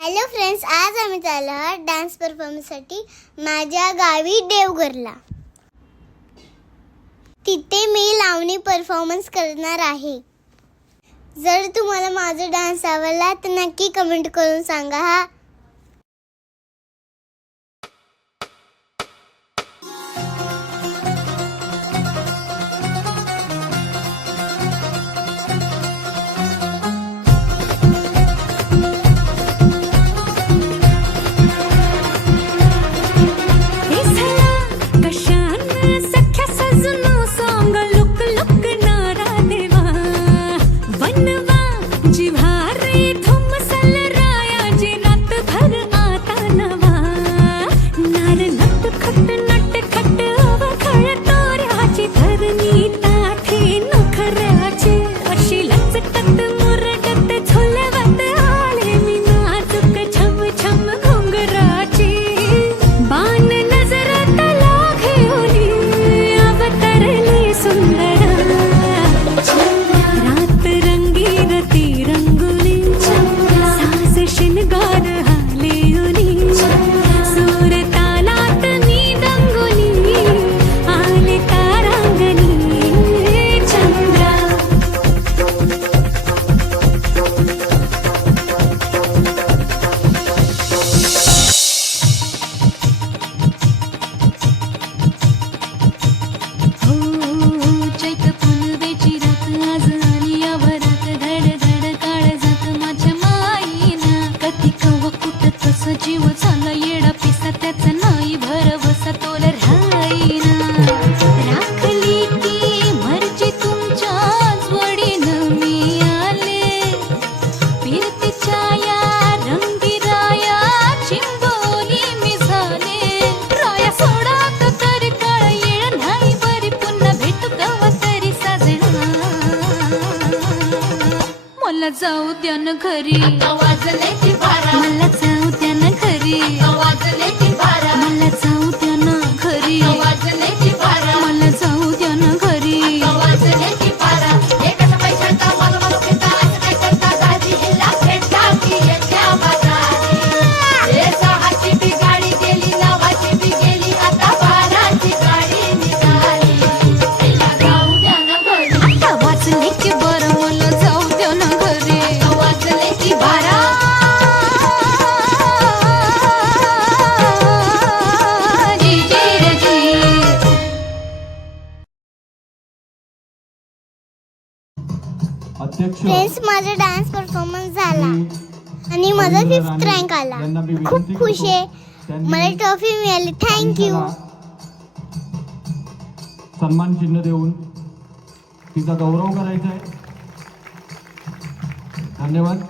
Hello friends, आज आम्ही चाललो आहोत डान्स परफॉर्मन्ससाठी माझ्या गावी देवघरला. तिथे मी लावणी परफॉर्मन्स करणार आहे. जर तुम्हाला माझा डान्स आवडला तर नक्की कमेंट करून सांगा हा. जीव झाला येडा पिसा त्याचा नाही भरवसा तोल राहीना. राखली की मर्जी तुमच्याच वडीनं मी आले. फिरतीच्या या रंगी राया चिंबोली मी झाले. राया सोडा तर काळ येळ नाही बरी पुन्हा भेटू कवा तरी साजना. मला जाऊ द्या न घरी, वाजले की बारा, मला जाऊ द्या न घरी, वाजले की बारा, मला जाऊ द्या न घरी, वाजले की बारा, मला जाऊ द्या न घरी. वाजले की बारा. एकाचा पैशाचा मला मला फिरता असं काय करता दाजी हिला भेटता की येत्या बाजारी. हे सहाची बी गाडी गेली, नवाची बी गेली, आता बाराची गाडी निघाली. हिला जाऊ द्या ना घरी, आता वाजले की बरं, मला जाऊ द्या न घरी. वाजले की बारा. जी जी रे जी. अध्यक्ष फ्रेंड्स, माझा डान्स परफॉर्मन्स झाला आणि माझा 5th रँक आला. खूप खुश आहे. मला ट्रॉफी मिळाली. थँक्यू. सन्मान चिन्ह देऊन तिचा गौरव करायचा आहे. धन्यवाद.